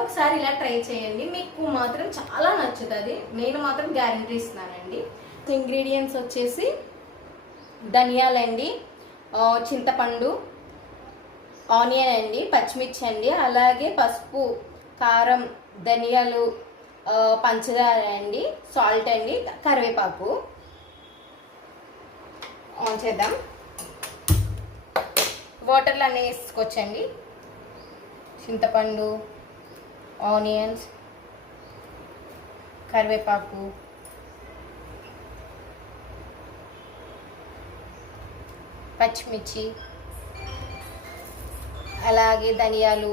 ఒకసారి ఇలా ట్రై చేయండి, మీకు మాత్రం చాలా నచ్చుతుంది, నేను మాత్రం గ్యారంటీ ఇస్తున్నానండి. ఇంగ్రీడియంట్స్ వచ్చేసి ధనియాలండి, చింతపండు, ఆనియన్ అండి, పచ్చిమిర్చి అండి, అలాగే పసుపు, కారం, ధనియాలు, పంచదార అండి, సాల్ట్ అండి, కరివేపాకు. ఆన్ చేద్దాం. వాటర్లో అన్నీ వేసుకోవచ్చండి. చింతపండు, ఆనియన్స్, కరివేపాకు, పచ్చిమిర్చి, అలాగే ధనియాలు,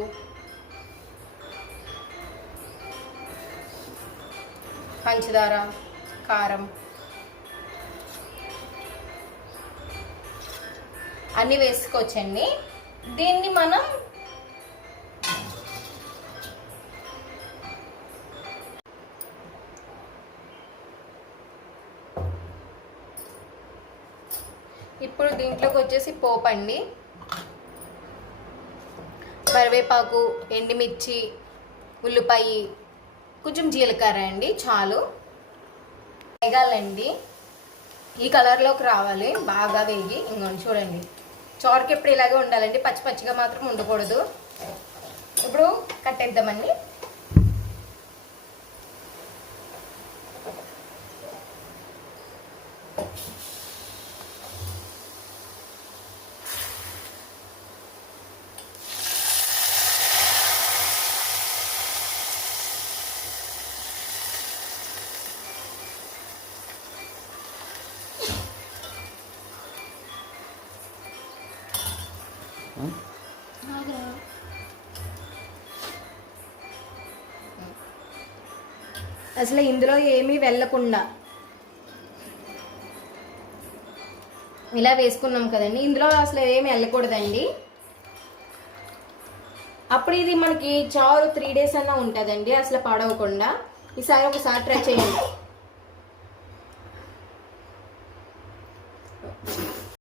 పంచదార, కారం అన్నీ వేసుకోవచ్చండి. దీన్ని మనం ఇప్పుడు దీంట్లోకి వచ్చేసి పోపు అండి, కరివేపాకు, ఎండుమిర్చి, ఉల్లిపాయ, కొంచెం జీలకర్ర అండి, చాలు. వేగాలండి, ఈ కలర్లోకి రావాలి, బాగా వేగి. ఇంకొంచెం చూడండి, చారుకి ఎప్పుడు ఇలాగే ఉండాలండి, పచ్చి పచ్చిగా మాత్రం ఉండకూడదు. ఇప్పుడు కట్టేద్దామండి. అసలు ఇందులో ఏమీ వెళ్ళకుండా ఇలా వేసుకున్నాం కదండి, ఇందులో అసలు ఏమి వెళ్ళకూడదండి. అప్పుడు ఇది మనకి చారు 3 days అన్నా ఉంటుందండి, అసలు పాడవకుండా. ఈసారి ఒకసారి ట్రై చేయండి.